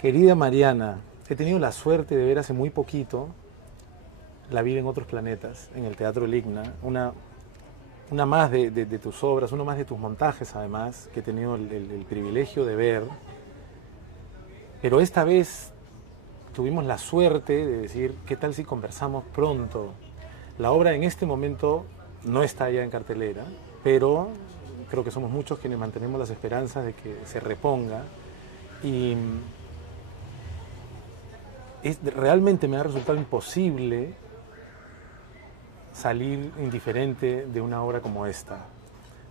Querida Mariana, he tenido la suerte de ver hace muy poquito La vida en otros planetas, en el Teatro Ligna, una más de tus obras, uno más de tus montajes además, que he tenido el privilegio de ver, pero esta vez tuvimos la suerte de decir, ¿qué tal si conversamos pronto? La obra en este momento no está ya en cartelera, pero creo que somos muchos quienes mantenemos las esperanzas de que se reponga y realmente me ha resultado imposible salir indiferente de una obra como esta.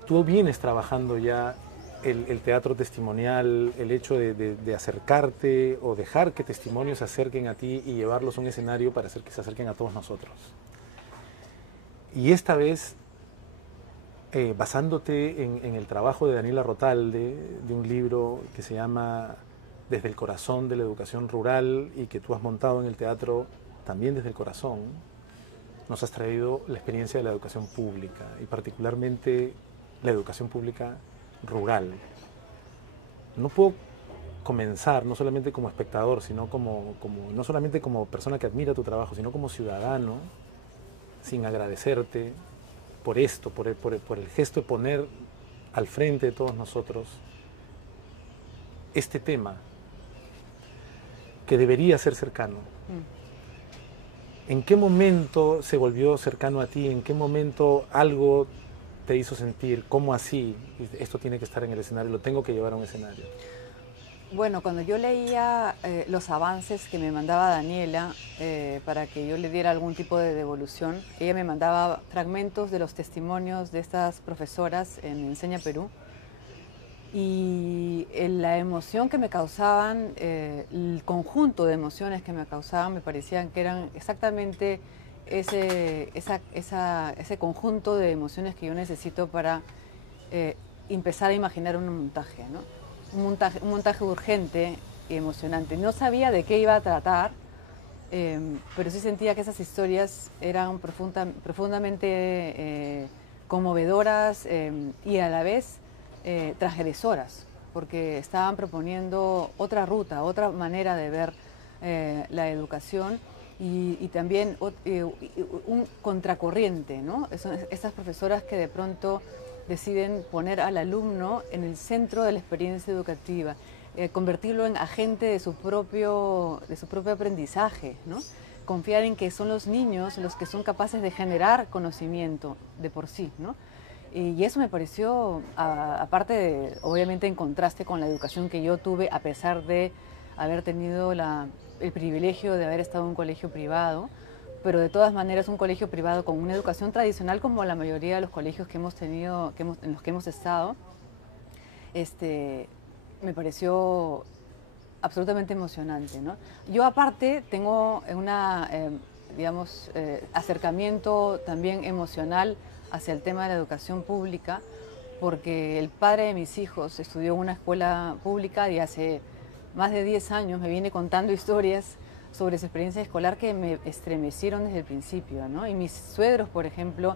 Tú vienes trabajando ya el teatro testimonial, el hecho de acercarte o dejar que testimonios se acerquen a ti y llevarlos a un escenario para hacer que se acerquen a todos nosotros. Y esta vez, basándote en el trabajo de Daniela Rotalde, de un libro que se llama Desde el corazón de la educación rural y que tú has montado en el teatro también desde el corazón, nos has traído la experiencia de la educación pública y particularmente la educación pública rural. No puedo comenzar, no solamente como espectador, sino no solamente como persona que admira tu trabajo, sino como ciudadano, sin agradecerte por esto, por el gesto de poner al frente de todos nosotros este tema que debería ser cercano. ¿En qué momento se volvió cercano a ti? ¿En qué momento algo te hizo sentir, cómo así? Esto tiene que estar en el escenario, lo tengo que llevar a un escenario. Bueno, cuando yo leía los avances que me mandaba Daniela para que yo le diera algún tipo de devolución, ella me mandaba fragmentos de los testimonios de estas profesoras en Enseña Perú, y la emoción que me causaban, el conjunto de emociones que me causaban, me parecían que eran exactamente ese conjunto de emociones que yo necesito para empezar a imaginar un montaje, ¿no? Un montaje urgente y emocionante. No sabía de qué iba a tratar, pero sí sentía que esas historias eran profundamente conmovedoras y a la vez transgresoras, porque estaban proponiendo otra ruta, otra manera de ver la educación y también un contracorriente, ¿no? Estas profesoras que de pronto deciden poner al alumno en el centro de la experiencia educativa, convertirlo en agente de su propio aprendizaje, ¿no? Confiar en que son los niños los que son capaces de generar conocimiento de por sí, ¿no? Y eso me pareció, aparte de, obviamente en contraste con la educación que yo tuve, a pesar de haber tenido el privilegio de haber estado en un colegio privado, pero de todas maneras un colegio privado con una educación tradicional como la mayoría de los colegios que hemos tenido, en los que hemos estado, me pareció absolutamente emocionante, ¿no? Yo aparte tengo digamos, acercamiento también emocional hacia el tema de la educación pública, porque el padre de mis hijos estudió en una escuela pública y hace más de 10 años me viene contando historias sobre su experiencia escolar que me estremecieron desde el principio, ¿no? Y mis suegros, por ejemplo,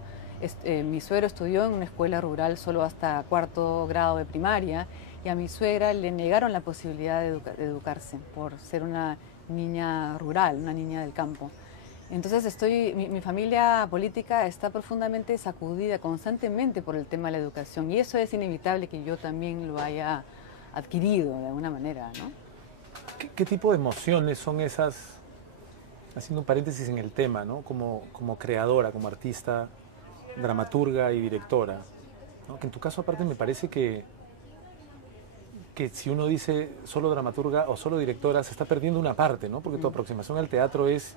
mi suegro estudió en una escuela rural solo hasta cuarto grado de primaria, y a mi suegra le negaron la posibilidad de educarse por ser una niña rural, una niña del campo. Entonces mi familia política está profundamente sacudida constantemente por el tema de la educación, y eso es inevitable que yo también lo haya adquirido de alguna manera, ¿no? ¿Qué tipo de emociones son esas, haciendo un paréntesis en el tema, ¿no? Como creadora, como artista, dramaturga y directora, ¿no? Que en tu caso aparte me parece que si uno dice solo dramaturga o solo directora se está perdiendo una parte, ¿no? Porque tu aproximación al teatro es,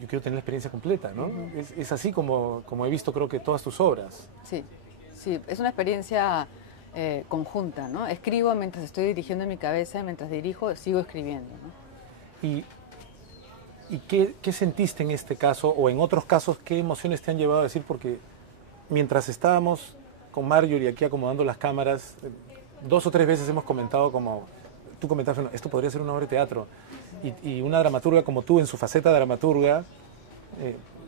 yo quiero tener la experiencia completa, ¿no? Es así como he visto creo que todas tus obras. Sí, sí, es una experiencia conjunta, ¿no? Escribo mientras estoy dirigiendo en mi cabeza, y mientras dirijo sigo escribiendo, ¿no? ¿Y qué sentiste en este caso o en otros casos? ¿Qué emociones te han llevado a decir? Porque mientras estábamos con Marjorie aquí acomodando las cámaras, 2 o 3 veces hemos comentado como, tú comentaste, esto podría ser una obra de teatro, y una dramaturga como tú en su faceta de dramaturga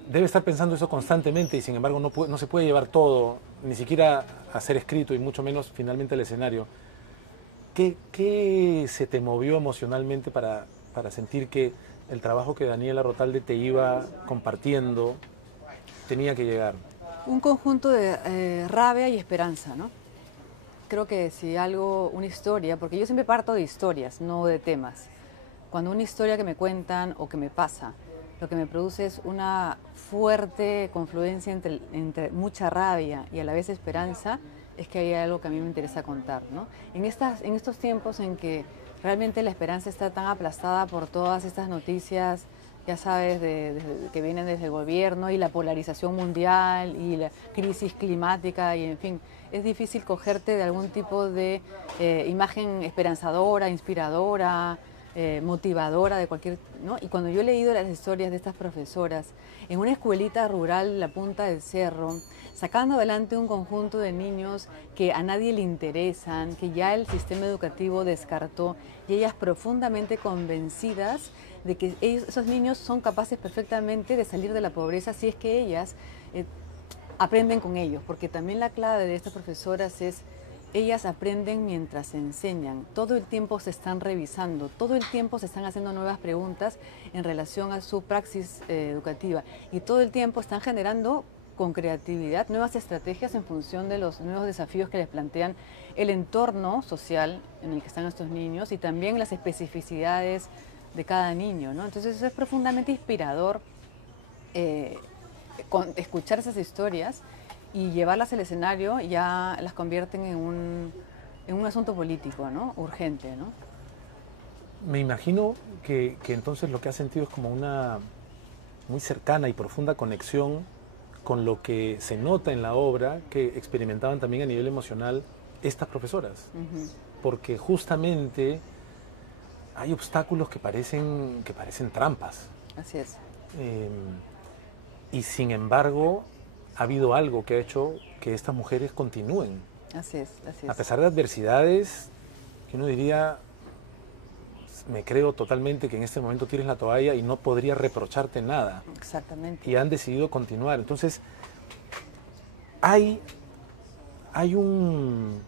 debe estar pensando eso constantemente, y sin embargo no se puede llevar todo, ni siquiera a ser escrito y mucho menos finalmente al escenario. ¿Qué se te movió emocionalmente para sentir que el trabajo que Daniela Rotalde te iba compartiendo tenía que llegar? Un conjunto de rabia y esperanza, ¿no? Creo que si algo, una historia, porque yo siempre parto de historias, no de temas. Cuando una historia que me cuentan o que me pasa, lo que me produce es una fuerte confluencia entre mucha rabia y a la vez esperanza, es que hay algo que a mí me interesa contar, ¿no? En estos tiempos en que realmente la esperanza está tan aplastada por todas estas noticias, ya sabes, que vienen desde el gobierno y la polarización mundial y la crisis climática y en fin, es difícil cogerte de algún tipo de imagen esperanzadora, inspiradora, motivadora de cualquier, ¿no? Y cuando yo he leído las historias de estas profesoras en una escuelita rural en la punta del cerro, sacando adelante un conjunto de niños que a nadie le interesan, que ya el sistema educativo descartó, y ellas profundamente convencidas de que esos niños son capaces perfectamente de salir de la pobreza si es que ellas aprenden con ellos, porque también la clave de estas profesoras es ellas aprenden mientras enseñan, todo el tiempo se están revisando, todo el tiempo se están haciendo nuevas preguntas en relación a su praxis educativa y todo el tiempo están generando con creatividad nuevas estrategias en función de los nuevos desafíos que les plantean el entorno social en el que están estos niños y también las especificidades de cada niño, ¿no? Entonces eso es profundamente inspirador escuchar esas historias y llevarlas al escenario ya las convierten en un asunto político, ¿no? Urgente, ¿no? Me imagino que entonces lo que has sentido es como una muy cercana y profunda conexión con lo que se nota en la obra que experimentaban también a nivel emocional estas profesoras. Porque justamente hay obstáculos que parecen trampas. Así es. Y sin embargo, ha habido algo que ha hecho que estas mujeres continúen. Así es, así es. A pesar de adversidades, que uno diría, me creo totalmente que en este momento tires la toalla y no podría reprocharte nada. Exactamente. Y han decidido continuar. Entonces, hay un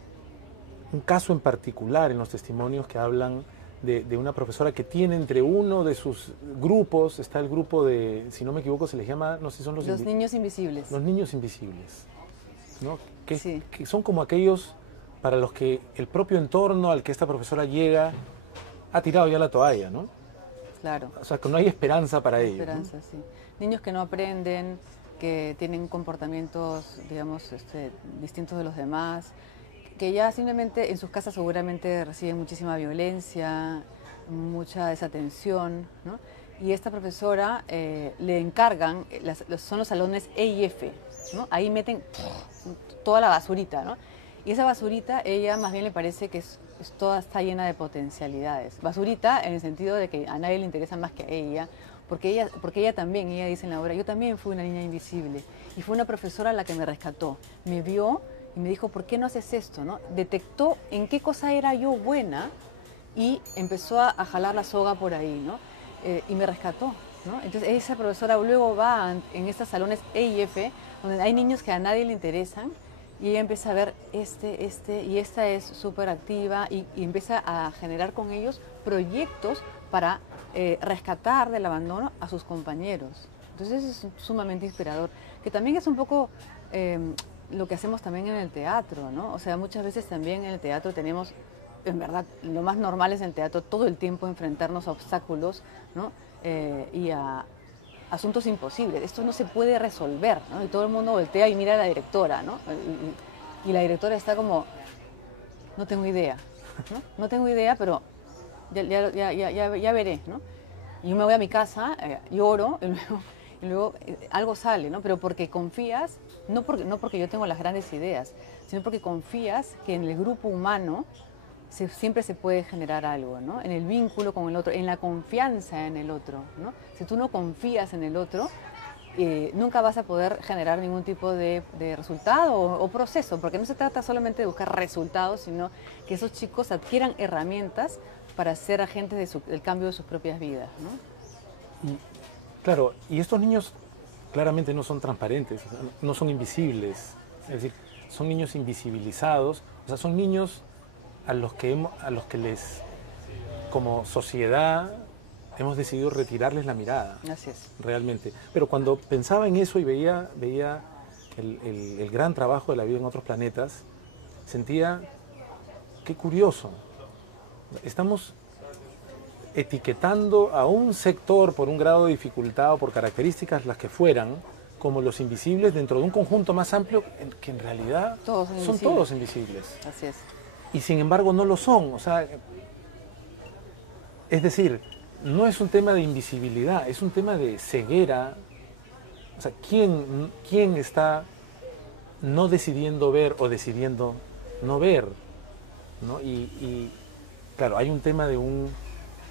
caso en particular en los testimonios que hablan de una profesora que tiene entre uno de sus grupos, está el grupo de, si no me equivoco, se les llama, no sé si son los niños invisibles. Los niños invisibles, ¿no? Sí. Que son como aquellos para los que el propio entorno al que esta profesora llega ha tirado ya la toalla, ¿no? Claro. O sea, que no hay esperanza para ellos. Esperanza, ¿no? sí. Niños que no aprenden, que tienen comportamientos, digamos, distintos de los demás, que ya simplemente en sus casas seguramente reciben muchísima violencia, mucha desatención, ¿no? Y esta profesora le encargan, son los salones E y F, ¿no? Ahí meten toda la basurita, ¿no? Y esa basurita, ella más bien le parece que toda está llena de potencialidades. Basurita en el sentido de que a nadie le interesa más que a ella, porque ella también, ella dice en la obra, yo también fui una niña invisible y fue una profesora la que me rescató, me vio y me dijo, ¿por qué no haces esto? ¿No? Detectó en qué cosa era yo buena y empezó a jalar la soga por ahí, ¿no? Y me rescató, ¿no? Entonces esa profesora luego va en estos salones E y F, donde hay niños que a nadie le interesan, y ella empieza a ver y esta es súper activa y empieza a generar con ellos proyectos para rescatar del abandono a sus compañeros. Entonces es sumamente inspirador, que también es un poco lo que hacemos también en el teatro, ¿no? O sea, muchas veces también en el teatro tenemos, en verdad, lo más normal es en el teatro todo el tiempo enfrentarnos a obstáculos, ¿no? Y a asuntos imposibles. Esto no se puede resolver, ¿no? Y todo el mundo voltea y mira a la directora, ¿no? Y la directora está como, no tengo idea, ¿no? No tengo idea, pero ya veré, ¿no? Y yo me voy a mi casa, lloro, y luego algo sale, ¿no? Pero porque confías, no porque yo tengo las grandes ideas, sino porque confías que en el grupo humano siempre se puede generar algo, ¿no? En el vínculo con el otro, en la confianza en el otro, ¿no? Si tú no confías en el otro, nunca vas a poder generar ningún tipo de resultado o proceso, porque no se trata solamente de buscar resultados, sino que esos chicos adquieran herramientas para ser agentes del cambio de sus propias vidas, ¿no? Claro, y estos niños claramente no son transparentes, o sea, no son invisibles, es decir, son niños invisibilizados, o sea, son niños a los que les, como sociedad, hemos decidido retirarles la mirada. Así es. Realmente. Pero cuando pensaba en eso y veía el gran trabajo de la vida en otros planetas, sentía, qué curioso, estamos etiquetando a un sector por un grado de dificultad o por características las que fueran, como los invisibles dentro de un conjunto más amplio que en realidad son todos invisibles. Así es. Y sin embargo no lo son. O sea, es decir, no es un tema de invisibilidad, es un tema de ceguera. O sea, ¿quién está no decidiendo ver o decidiendo no ver? ¿No? Y claro, hay un tema de un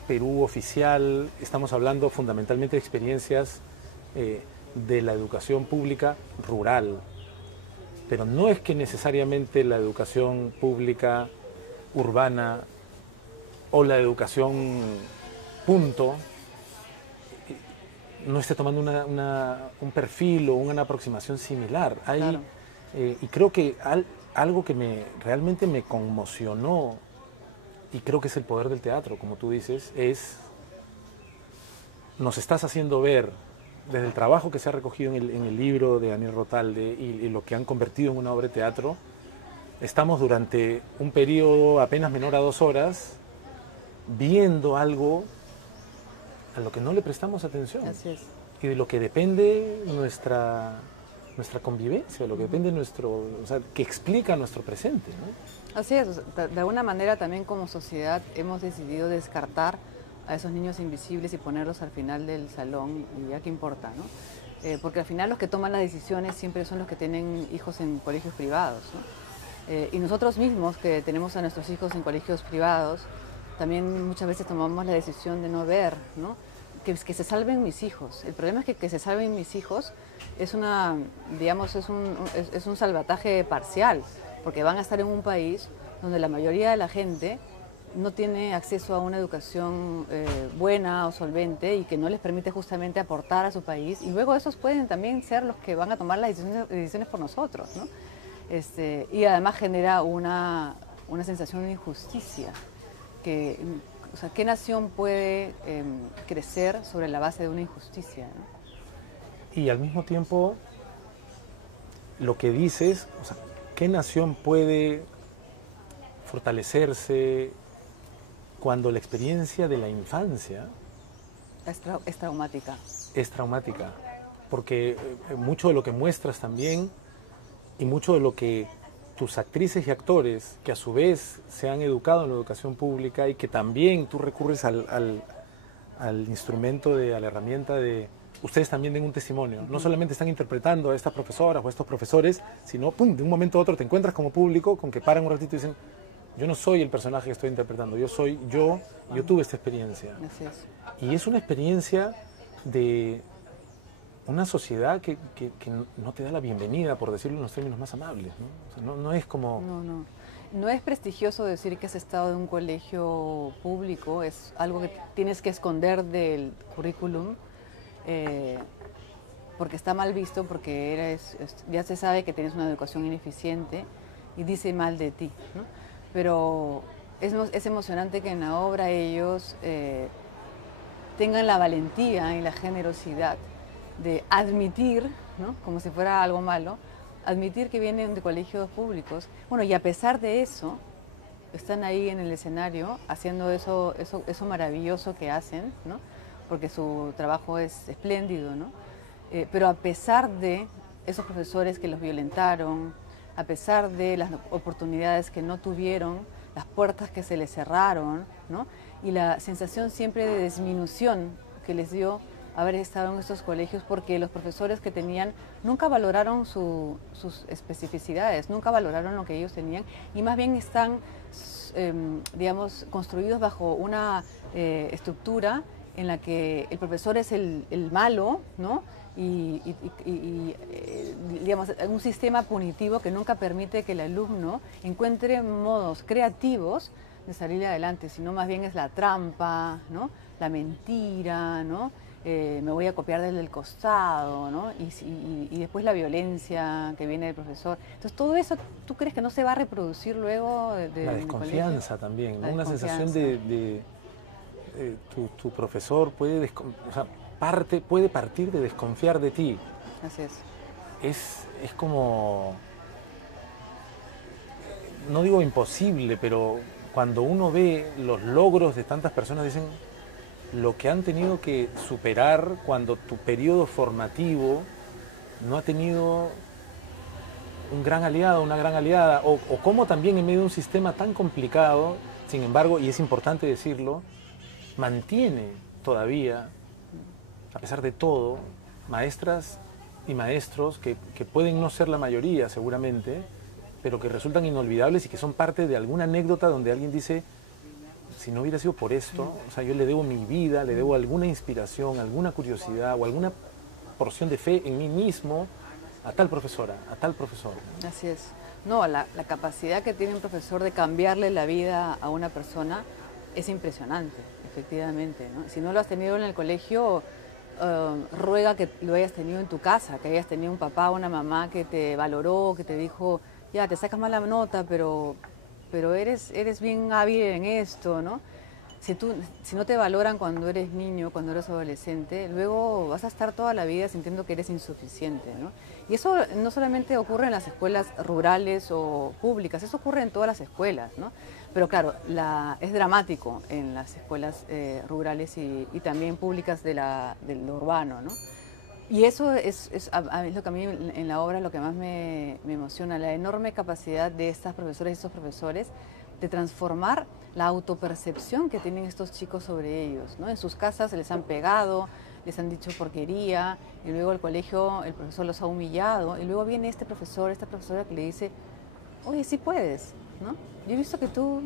Perú oficial, estamos hablando fundamentalmente de experiencias de la educación pública rural, pero no es que necesariamente la educación pública urbana o la educación punto no esté tomando un perfil o una aproximación similar. Claro. Y creo que algo que realmente me conmocionó, y creo que es el poder del teatro, como tú dices, nos estás haciendo ver, desde el trabajo que se ha recogido en el libro de Daniel Rotalde y lo que han convertido en una obra de teatro, estamos durante un periodo apenas menor a 2 horas viendo algo a lo que no le prestamos atención. Así es. Y de lo que depende nuestra convivencia, de lo que depende o sea, que explica nuestro presente, ¿no? Así es. De alguna manera también como sociedad hemos decidido descartar a esos niños invisibles y ponerlos al final del salón y ya qué importa, ¿no? Porque al final los que toman las decisiones siempre son los que tienen hijos en colegios privados, ¿no? Y nosotros mismos que tenemos a nuestros hijos en colegios privados, también muchas veces tomamos la decisión de no ver, ¿no? Que se salven mis hijos. El problema es que se salven mis hijos es es un salvataje parcial, porque van a estar en un país donde la mayoría de la gente no tiene acceso a una educación buena o solvente y que no les permite justamente aportar a su país, y luego esos pueden también ser los que van a tomar las decisiones por nosotros, ¿no? Y además genera una sensación de injusticia. O sea, ¿qué nación puede crecer sobre la base de una injusticia, ¿no? Y al mismo tiempo, lo que dices, o sea, ¿qué nación puede fortalecerse cuando la experiencia de la infancia Es traumática. es traumática? Porque mucho de lo que muestras también y mucho de lo que tus actrices y actores, que a su vez se han educado en la educación pública y que también tú recurres al instrumento, a la herramienta de... Ustedes también den un testimonio. No solamente están interpretando a estas profesoras o a estos profesores, sino ¡pum!, de un momento a otro te encuentras como público con que paran un ratito y dicen: yo no soy el personaje que estoy interpretando, yo tuve esta experiencia. Así es. Y es una experiencia de una sociedad que no te da la bienvenida, por decirlo en los términos más amables, ¿no? O sea, no es como... No es prestigioso decir que has estado en un colegio público, es algo que tienes que esconder del currículum, porque está mal visto, porque ya se sabe que tienes una educación ineficiente y dice mal de ti, ¿no? Pero es emocionante que en la obra ellos tengan la valentía y la generosidad de admitir, ¿no?, como si fuera algo malo, admitir que vienen de colegios públicos. Bueno, y a pesar de eso, están ahí en el escenario haciendo eso maravilloso que hacen, ¿no?, porque su trabajo es espléndido, ¿no? Pero a pesar de esos profesores que los violentaron, a pesar de las oportunidades que no tuvieron, las puertas que se les cerraron, ¿no?, y la sensación siempre de disminución que les dio haber estado en estos colegios, porque los profesores que tenían nunca valoraron sus especificidades, nunca valoraron lo que ellos tenían, y más bien están, digamos, construidos bajo una estructura en la que el profesor es el malo, ¿no?, y digamos, un sistema punitivo que nunca permite que el alumno encuentre modos creativos de salir adelante, sino más bien es la trampa, ¿no?, la mentira, ¿no?, me voy a copiar desde el costado, ¿no? Y después la violencia que viene del profesor. Entonces, todo eso, ¿tú crees que no se va a reproducir luego La desconfianza también, ¿no? Una sensación de tu profesor puede, o sea, puede partir de desconfiar de ti. Así es. Es como, no digo imposible, pero cuando uno ve los logros de tantas personas, dicen lo que han tenido que superar cuando tu periodo formativo no ha tenido un gran aliado, una gran aliada, o cómo también en medio de un sistema tan complicado, sin embargo, y es importante decirlo, mantiene todavía, a pesar de todo, maestras y maestros que pueden no ser la mayoría seguramente, pero que resultan inolvidables y que son parte de alguna anécdota donde alguien dice, si no hubiera sido por esto, o sea, yo le debo mi vida, le debo alguna inspiración, alguna curiosidad o alguna porción de fe en mí mismo a tal profesora, a tal profesor. Así es. No, la capacidad que tiene un profesor de cambiarle la vida a una persona es impresionante, efectivamente, ¿no? Si no lo has tenido en el colegio, ruega que lo hayas tenido en tu casa, que hayas tenido un papá o una mamá que te valoró, que te dijo, ya, te sacas mala nota, pero eres bien hábil en esto, ¿no? Si no te valoran cuando eres niño, cuando eres adolescente, luego vas a estar toda la vida sintiendo que eres insuficiente, ¿no? Y eso no solamente ocurre en las escuelas rurales o públicas, eso ocurre en todas las escuelas, ¿no? Pero claro, es dramático en las escuelas rurales y también públicas de lo urbano, ¿no? Y eso es lo que a mí en la obra lo que más me emociona, la enorme capacidad de estas profesoras y estos profesores de transformar la autopercepción que tienen estos chicos sobre ellos, ¿no? En sus casas les han pegado, les han dicho porquería, y luego al colegio el profesor los ha humillado, y luego viene este profesor, esta profesora que le dice, oye, sí puedes, ¿no? Yo he visto que tú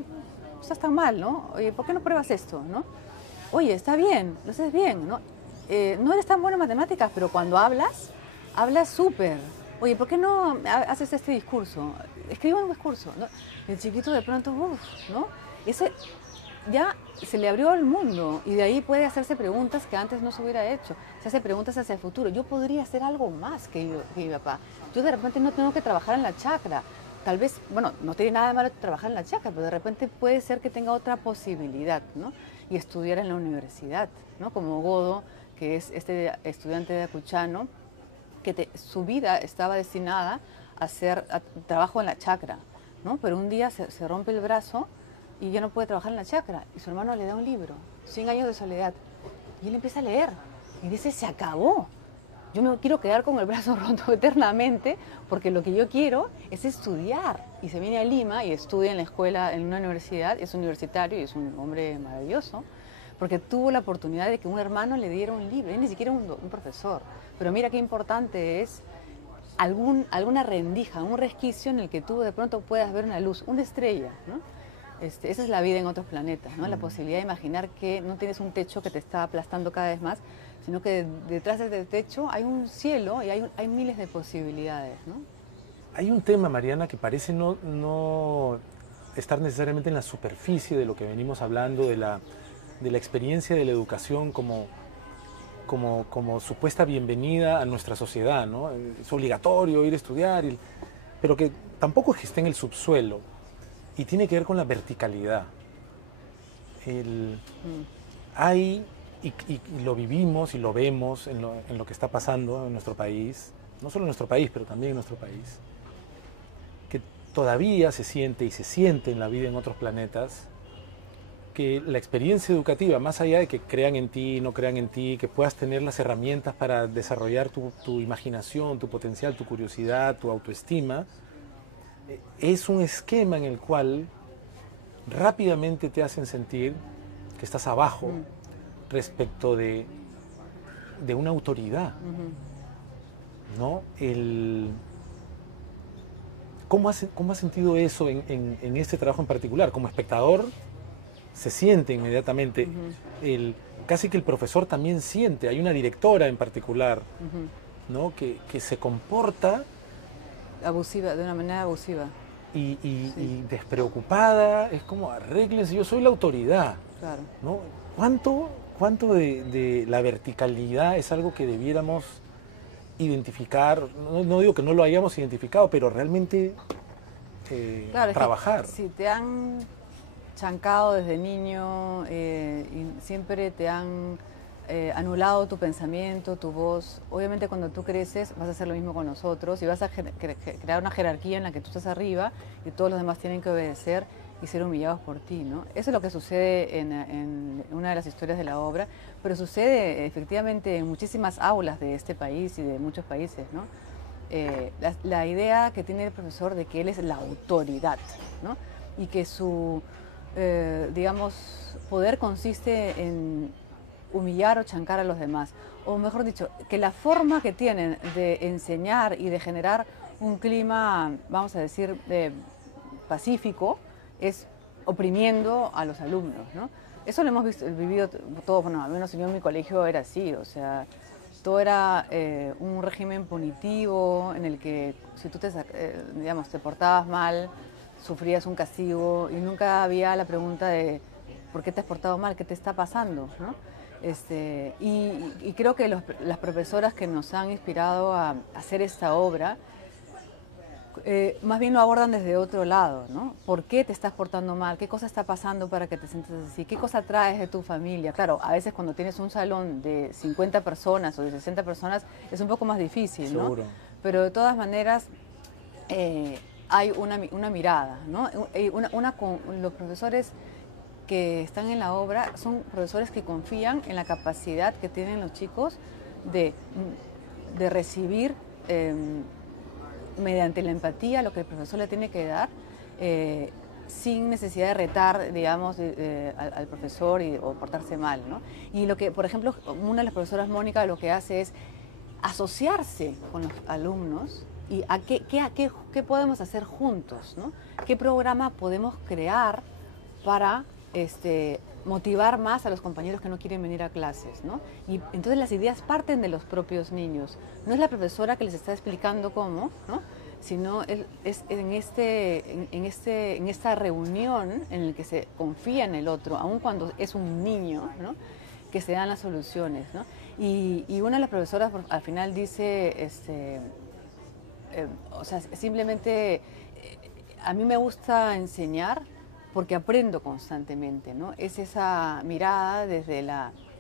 estás tan mal, ¿no? Oye, ¿por qué no pruebas esto, no? Oye, está bien, lo haces bien, ¿no? No eres tan bueno en matemáticas, pero cuando hablas súper. Oye, ¿por qué no haces este discurso? Escribe un discurso, ¿no? El chiquito de pronto, ¿no? Eso ya se le abrió el mundo y de ahí puede hacerse preguntas que antes no se hubiera hecho. Se hace preguntas hacia el futuro. Yo podría hacer algo más que mi papá. Yo de repente no tengo que trabajar en la chacra. Tal vez, bueno, no tiene nada de malo trabajar en la chacra, pero de repente puede ser que tenga otra posibilidad, ¿no? Y estudiar en la universidad, ¿no? Como Godo, que es este estudiante de Acuchano, que su vida estaba destinada a hacer trabajo en la chacra, ¿no? Pero un día se rompe el brazo y ya no puede trabajar en la chacra. Y su hermano le da un libro, 100 años de soledad. Y él empieza a leer y dice, se acabó. Yo me quiero quedar con el brazo roto eternamente porque lo que yo quiero es estudiar. Y se viene a Lima y estudia en la escuela, en una universidad, es universitario y es un hombre maravilloso, porque tuvo la oportunidad de que un hermano le diera un libro, y ni siquiera un profesor. Pero mira qué importante es alguna rendija, un resquicio en el que tú de pronto puedas ver una luz, una estrella, ¿no? Esa es la vida en otros planetas, ¿no? La posibilidad de imaginar que no tienes un techo que te está aplastando cada vez más, sino que detrás del techo hay un cielo y hay miles de posibilidades, ¿no? Hay un tema, Mariana, que parece no estar necesariamente en la superficie de lo que venimos hablando, de la experiencia de la educación como supuesta bienvenida a nuestra sociedad, ¿no? Es obligatorio ir a estudiar, pero que tampoco es que esté en el subsuelo, y tiene que ver con la verticalidad. Hay, y lo vivimos y lo vemos en lo que está pasando en nuestro país, no solo en nuestro país, pero también en nuestro país, que todavía se siente y se siente en la vida en otros planetas, que la experiencia educativa, más allá de que crean en ti, no crean en ti, que puedas tener las herramientas para desarrollar tu imaginación, tu potencial, tu curiosidad, tu autoestima, es un esquema en el cual rápidamente te hacen sentir que estás abajo respecto de una autoridad, ¿no? ¿Cómo has sentido eso en este trabajo en particular? Como espectador, se siente inmediatamente, casi que el profesor también siente, hay una directora en particular, ¿no? que se comporta abusiva, de una manera abusiva y despreocupada, es como arréglense, yo soy la autoridad, claro. ¿no? cuánto de la verticalidad es algo que debiéramos identificar? No digo que no lo hayamos identificado, pero realmente Claro, trabajar. si te han chancado desde niño y siempre te han anulado tu pensamiento, tu voz, obviamente cuando tú creces vas a hacer lo mismo con nosotros y vas a crear una jerarquía en la que tú estás arriba y todos los demás tienen que obedecer y ser humillados por ti, ¿no? Eso es lo que sucede en una de las historias de la obra, pero sucede efectivamente en muchísimas aulas de este país y de muchos países, ¿no? La idea que tiene el profesor de que él es la autoridad, ¿no? Y que su, digamos, poder consiste en humillar o chancar a los demás. O mejor dicho, que la forma que tienen de enseñar y de generar un clima, vamos a decir, pacífico, es oprimiendo a los alumnos, ¿no? Eso lo hemos vivido todos, bueno, al menos yo en mi colegio era así, o sea, todo era un régimen punitivo en el que si tú digamos, te portabas mal, sufrías un castigo y nunca había la pregunta de ¿por qué te has portado mal? ¿Qué te está pasando? ¿No? Y creo que las profesoras que nos han inspirado a hacer esta obra más bien lo abordan desde otro lado, ¿no? ¿Por qué te estás portando mal? ¿Qué cosa está pasando para que te sientas así? ¿Qué cosa traes de tu familia? Claro, a veces cuando tienes un salón de 50 personas o de 60 personas es un poco más difícil, ¿no? Seguro. Pero de todas maneras hay una mirada, ¿no? Los profesores que están en la obra son profesores que confían en la capacidad que tienen los chicos de recibir mediante la empatía lo que el profesor le tiene que dar, sin necesidad de retar, digamos, al profesor o portarse mal, ¿no? Y lo que, por ejemplo, una de las profesoras, Mónica, lo que hace es asociarse con los alumnos y a qué podemos hacer juntos, ¿no? ¿Qué programa podemos crear para motivar más a los compañeros que no quieren venir a clases, ¿no? Y entonces las ideas parten de los propios niños. No es la profesora que les está explicando cómo, ¿no? Sino es en esta reunión en la que se confía en el otro, aun cuando es un niño, ¿no? Que se dan las soluciones, ¿no? Y una de las profesoras al final dice, o sea, simplemente a mí me gusta enseñar porque aprendo constantemente, ¿no? Es esa mirada desde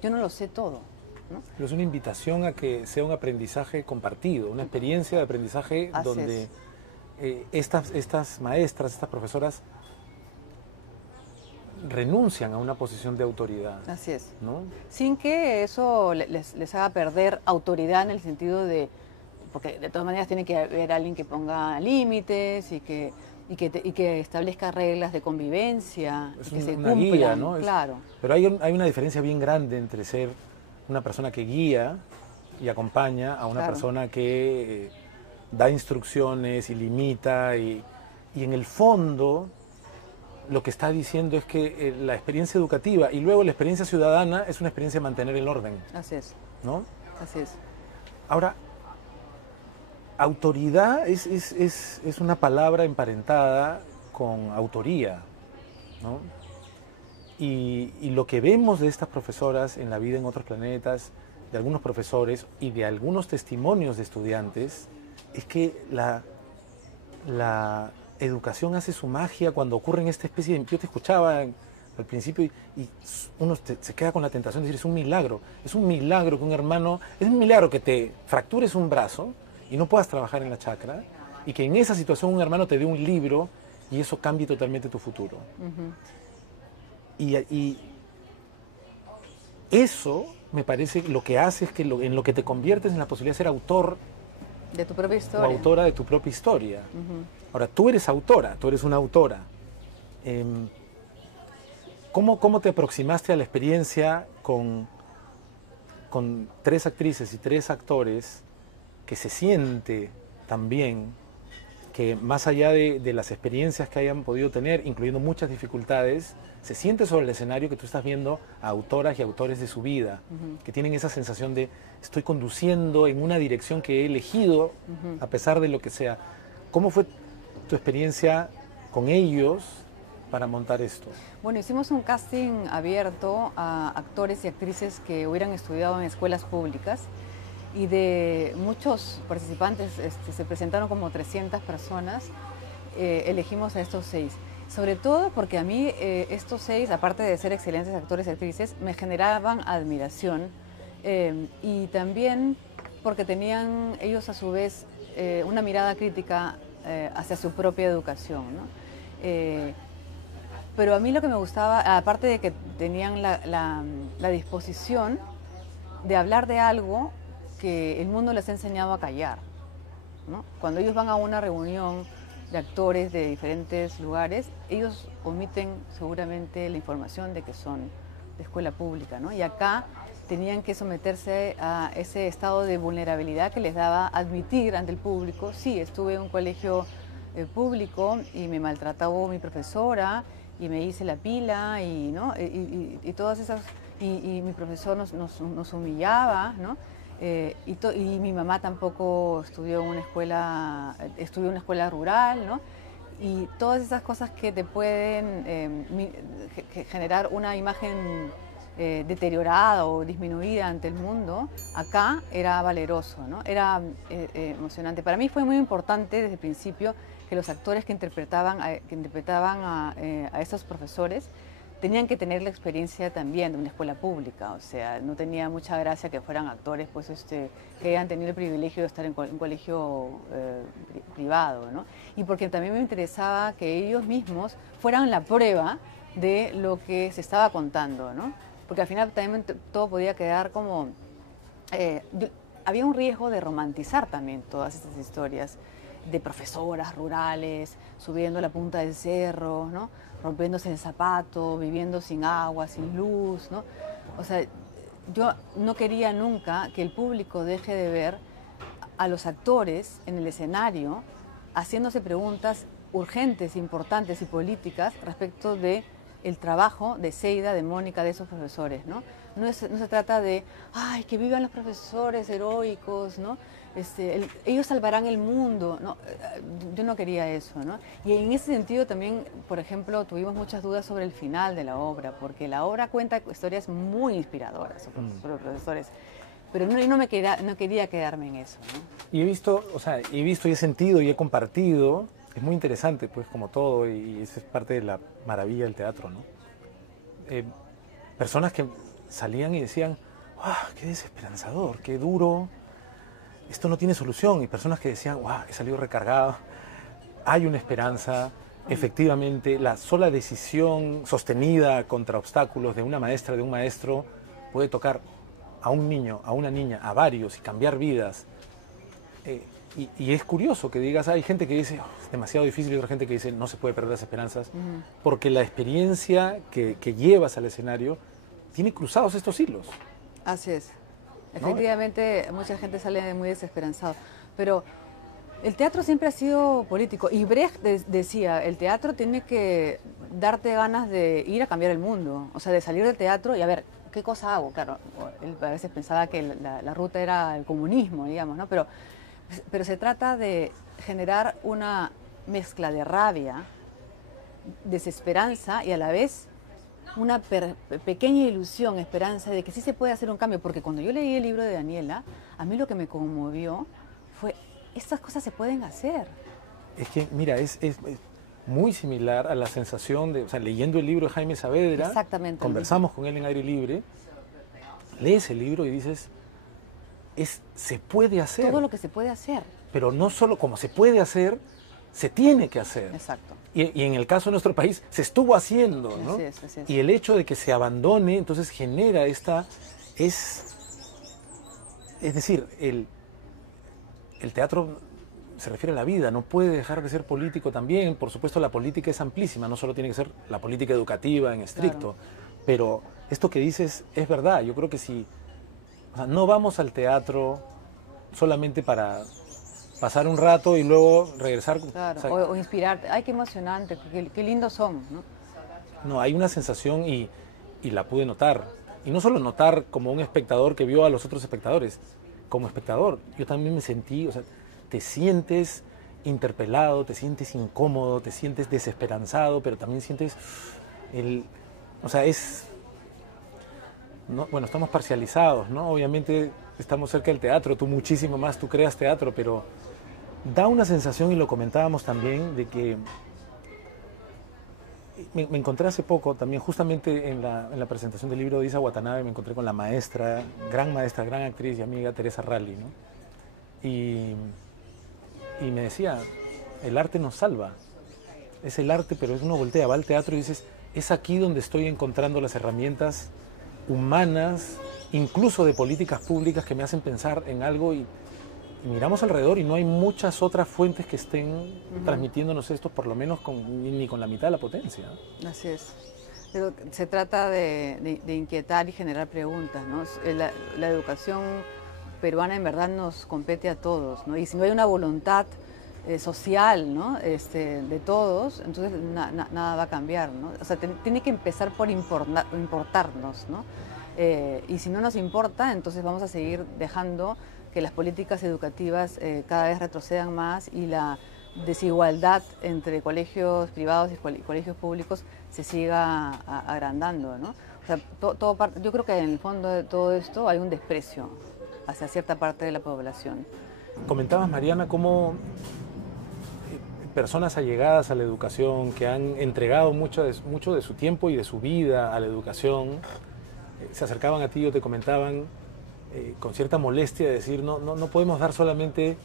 yo no lo sé todo, ¿no? Pero es una invitación a que sea un aprendizaje compartido, una experiencia de aprendizaje Así donde estas maestras, estas profesoras renuncian a una posición de autoridad. Así es. ¿No? Sin que eso les haga perder autoridad en el sentido de, porque de todas maneras tiene que haber alguien que ponga límites y que establezca reglas de convivencia, y que se una cumplan, guía, ¿no? Claro. Pero hay una diferencia bien grande entre ser una persona que guía y acompaña a una persona que da instrucciones y limita y en el fondo lo que está diciendo es que la experiencia educativa y luego la experiencia ciudadana es una experiencia de mantener el orden. Así es. ¿No? Así es. Ahora, autoridad es una palabra emparentada con autoría, ¿no? Y lo que vemos de estas profesoras en la vida en otros planetas, de algunos profesores y de algunos testimonios de estudiantes, es que la educación hace su magia cuando ocurren esta especie de... Yo te escuchaba al principio y uno se queda con la tentación de decir, es un milagro que un hermano, es un milagro que te fractures un brazo y no puedas trabajar en la chacra, y que en esa situación un hermano te dé un libro y eso cambie totalmente tu futuro. Y eso me parece lo que hace es que en lo que te conviertes en la posibilidad de ser autor de tu propia historia. O autora de tu propia historia. Ahora, tú eres autora, tú eres una autora. ¿Cómo te aproximaste a la experiencia con 3 actrices y 3 actores que se siente también que más allá de las experiencias que hayan podido tener, incluyendo muchas dificultades, se siente sobre el escenario que tú estás viendo a autoras y autores de su vida, que tienen esa sensación de estoy conduciendo en una dirección que he elegido a pesar de lo que sea? ¿Cómo fue tu experiencia con ellos para montar esto? Bueno, hicimos un casting abierto a actores y actrices que hubieran estudiado en escuelas públicas y de muchos participantes, se presentaron como 300 personas, elegimos a estos 6. Sobre todo porque a mí estos 6, aparte de ser excelentes actores y actrices, me generaban admiración y también porque tenían ellos a su vez una mirada crítica hacia su propia educación, ¿no? Pero a mí lo que me gustaba, aparte de que tenían la disposición de hablar de algo que el mundo les ha enseñado a callar, ¿no? Cuando ellos van a una reunión de actores de diferentes lugares, ellos omiten seguramente la información de que son de escuela pública, ¿no? Y acá tenían que someterse a ese estado de vulnerabilidad que les daba admitir ante el público: sí, estuve en un colegio público y me maltrató mi profesora y me hice la pila y, ¿no? y todas esas, y mi profesor nos humillaba, ¿no? Y mi mamá tampoco estudió en una escuela, estudió en una escuela rural, ¿no? Y todas esas cosas que te pueden generar una imagen deteriorada o disminuida ante el mundo, acá era valeroso, ¿no? Era emocionante. Para mí fue muy importante desde el principio que los actores que interpretaban a esos profesores tenían que tener la experiencia también de una escuela pública. O sea, no tenía mucha gracia que fueran actores pues, que hayan tenido el privilegio de estar en un colegio privado, ¿no? Y porque también me interesaba que ellos mismos fueran la prueba de lo que se estaba contando, ¿no? Porque al final también todo podía quedar como... había un riesgo de romantizar también todas estas historias de profesoras rurales, subiendo la punta del cerro, ¿no? Rompiéndose el zapato, viviendo sin agua, sin luz, ¿no? O sea, yo no quería nunca que el público deje de ver a los actores en el escenario haciéndose preguntas urgentes, importantes y políticas respecto de el trabajo de Zeida, de Mónica, de esos profesores, ¿no? No se trata de, ay, que vivan los profesores heroicos, ¿no? Ellos salvarán el mundo, ¿no? Yo no quería eso, ¿no? Y en ese sentido también, por ejemplo, tuvimos muchas dudas sobre el final de la obra, porque la obra cuenta historias muy inspiradoras sobre los profesores, pero yo no quería quedarme en eso, ¿no? Y he visto, y he sentido y he compartido, es muy interesante, pues, como todo, y eso es parte de la maravilla del teatro, ¿no? Personas que salían y decían, ¡wow, qué desesperanzador, qué duro! Esto no tiene solución. Y personas que decían, wow, he salido recargado, hay una esperanza. Efectivamente, la sola decisión sostenida contra obstáculos de una maestra, de un maestro, puede tocar a un niño, a una niña, a varios y cambiar vidas. Y es curioso que digas, hay gente que dice, oh, es demasiado difícil, y otra gente que dice, no se puede perder las esperanzas, porque la experiencia que llevas al escenario tiene cruzados estos hilos. Así es. Efectivamente, mucha gente sale muy desesperanzado, pero el teatro siempre ha sido político. Y Brecht decía, el teatro tiene que darte ganas de ir a cambiar el mundo, o sea, de salir del teatro y a ver, ¿qué cosa hago? Claro, él a veces pensaba que la ruta era el comunismo, digamos, ¿no? Pero se trata de generar una mezcla de rabia, desesperanza y a la vez una pequeña ilusión, esperanza de que sí se puede hacer un cambio, porque cuando yo leí el libro de Daniela, a mí lo que me conmovió fue, estas cosas se pueden hacer. Es que, mira, es muy similar a la sensación de, o sea, leyendo el libro de Jaime Saavedra, exactamente, conversamos con él en Aire Libre, lees el libro y dices, se puede hacer. Todo lo que se puede hacer. Pero no solo como se puede hacer, se tiene que hacer. Exacto. Y en el caso de nuestro país se estuvo haciendo, ¿no? Así es. Y el hecho de que se abandone, entonces genera es decir, el teatro se refiere a la vida, no puede dejar de ser político también. Por supuesto, la política es amplísima, no solo tiene que ser la política educativa en estricto, claro. Pero esto que dices es verdad. Yo creo que si no vamos al teatro solamente para pasar un rato y luego regresar. Claro, o inspirarte. Ay, qué emocionante, qué lindos son, ¿no? No, hay una sensación y la pude notar. Y no solo notar como un espectador que vio a los otros espectadores. Como espectador, yo también me sentí, o sea, te sientes interpelado, te sientes incómodo, te sientes desesperanzado, pero también sientes o sea, ¿no? Bueno, estamos parcializados, ¿no? Obviamente estamos cerca del teatro, tú muchísimo más, tú creas teatro, pero da una sensación, y lo comentábamos también, de que me encontré hace poco también, justamente en la presentación del libro de Isa Watanabe, me encontré con la maestra, gran actriz y amiga Teresa Ralli, ¿no? Y me decía, el arte nos salva, es el arte, pero uno voltea, va al teatro y dices, es aquí donde estoy encontrando las herramientas humanas, incluso de políticas públicas que me hacen pensar en algo, y miramos alrededor y no hay muchas otras fuentes que estén transmitiéndonos esto, por lo menos ni con la mitad de la potencia. Así es. Pero se trata de inquietar y generar preguntas, ¿no? La educación peruana en verdad nos compete a todos, ¿no? Y si no hay una voluntad social, ¿no? De todos, entonces nada va a cambiar, ¿no? O sea, tiene que empezar por importarnos, ¿no? Y si no nos importa, entonces vamos a seguir dejando que las políticas educativas cada vez retrocedan más y la desigualdad entre colegios privados y colegios públicos se siga agrandando, ¿no? O sea, yo creo que en el fondo de todo esto hay un desprecio hacia cierta parte de la población. Comentabas, Mariana, cómo personas allegadas a la educación, que han entregado mucho de su tiempo y de su vida a la educación, se acercaban a ti o te comentaban con cierta molestia de decir, no podemos dar solamente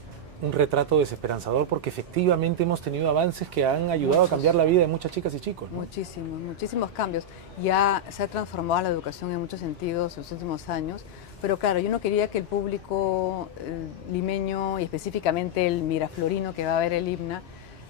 un retrato desesperanzador, porque efectivamente hemos tenido avances que han ayudado a cambiar la vida de muchas chicas y chicos, ¿no? Muchísimos cambios. Ya se ha transformado la educación en muchos sentidos en los últimos años, pero claro, yo no quería que el público limeño y específicamente el miraflorino que va a ver el himna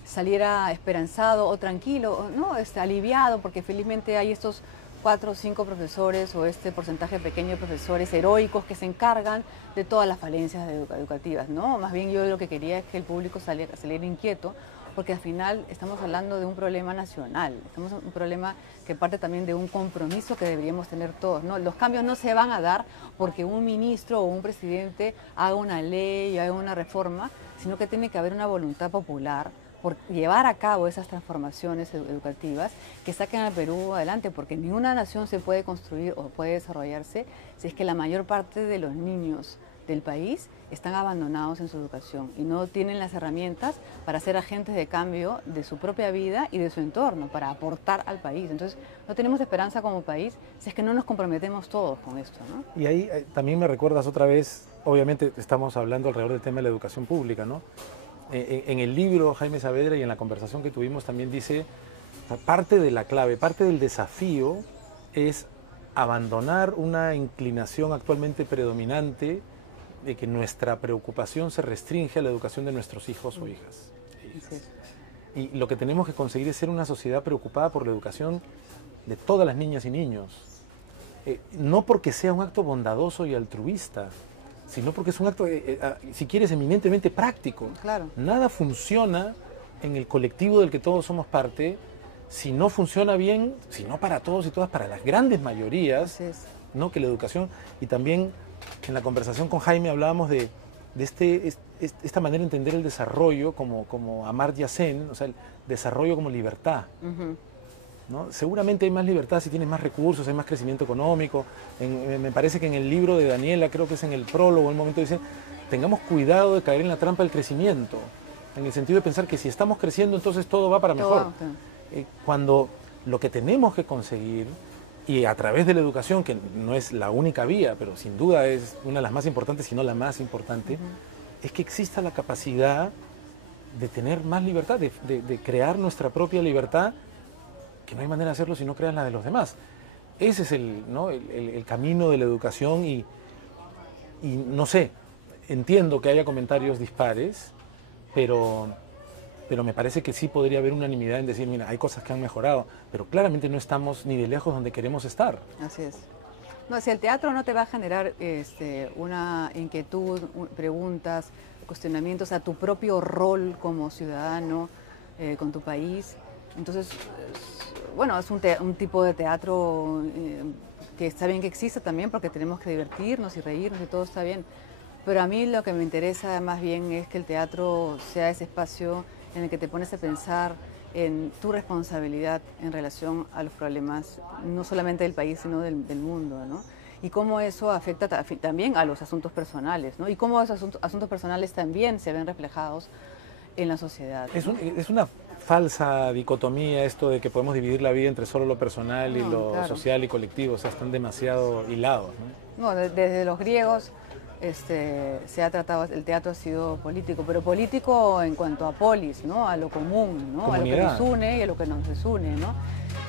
saliera esperanzado o tranquilo, no, aliviado, porque felizmente hay estos 4 o 5 profesores o este porcentaje pequeño de profesores heroicos que se encargan de todas las falencias educativas, ¿no? Más bien yo lo que quería es que el público saliera inquieto, porque al final estamos hablando de un problema nacional, un problema que parte también de un compromiso que deberíamos tener todos, ¿no? Los cambios no se van a dar porque un ministro o un presidente haga una ley, haga una reforma, sino que tiene que haber una voluntad popular por llevar a cabo esas transformaciones educativas que saquen al Perú adelante, porque ninguna nación se puede construir o puede desarrollarse si es que la mayor parte de los niños del país están abandonados en su educación y no tienen las herramientas para ser agentes de cambio de su propia vida y de su entorno, para aportar al país. Entonces, no tenemos esperanza como país si es que no nos comprometemos todos con esto, ¿no? Y ahí también me recuerdas otra vez, obviamente estamos hablando alrededor del tema de la educación pública, ¿no? En el libro, Jaime Saavedra, y en la conversación que tuvimos también dice, parte de la clave, parte del desafío es abandonar una inclinación actualmente predominante de que nuestra preocupación se restringe a la educación de nuestros hijos o hijas. Y lo que tenemos que conseguir es ser una sociedad preocupada por la educación de todas las niñas y niños. No porque sea un acto bondadoso y altruista, sino porque es un acto, si quieres, eminentemente práctico. Claro. Nada funciona en el colectivo del que todos somos parte si no funciona bien, si no para todos y todas, para las grandes mayorías, ¿no? Que la educación, y también en la conversación con Jaime hablábamos de esta manera de entender el desarrollo como Amartya Sen, o sea, el desarrollo como libertad. ¿No? Seguramente hay más libertad si tienes más recursos, hay más crecimiento económico. Me parece que en el libro de Daniela, creo que es en el prólogo, en un momento dice, tengamos cuidado de caer en la trampa del crecimiento, en el sentido de pensar que si estamos creciendo, entonces todo va para mejor. Cuando lo que tenemos que conseguir, y a través de la educación, que no es la única vía, pero sin duda es una de las más importantes, si no la más importante, es que exista la capacidad de tener más libertad, de crear nuestra propia libertad, que no hay manera de hacerlo si no creas la de los demás. Ese es el camino de la educación, y no sé, entiendo que haya comentarios dispares, pero me parece que sí podría haber unanimidad en decir, mira, hay cosas que han mejorado, pero claramente no estamos ni de lejos donde queremos estar. Así es. No, si el teatro no te va a generar una inquietud, preguntas, cuestionamientos a tu propio rol como ciudadano con tu país, entonces, bueno, es un tipo de teatro que está bien que exista también, porque tenemos que divertirnos y reírnos y todo está bien, Pero a mí lo que me interesa más bien es que el teatro sea ese espacio en el que te pones a pensar en tu responsabilidad en relación a los problemas, no solamente del país, sino del mundo, ¿no? Y cómo eso afecta también a los asuntos personales, ¿no? Y cómo esos asuntos personales también se ven reflejados en la sociedad, ¿no? Es una falsa dicotomía esto de que podemos dividir la vida entre solo lo personal y lo claro. social y colectivo, o sea, están demasiado hilados, ¿no? No, desde los griegos se ha tratado, el teatro ha sido político, pero político en cuanto a polis, ¿no? A lo común, ¿no? A lo que nos une y a lo que nos desune, ¿no?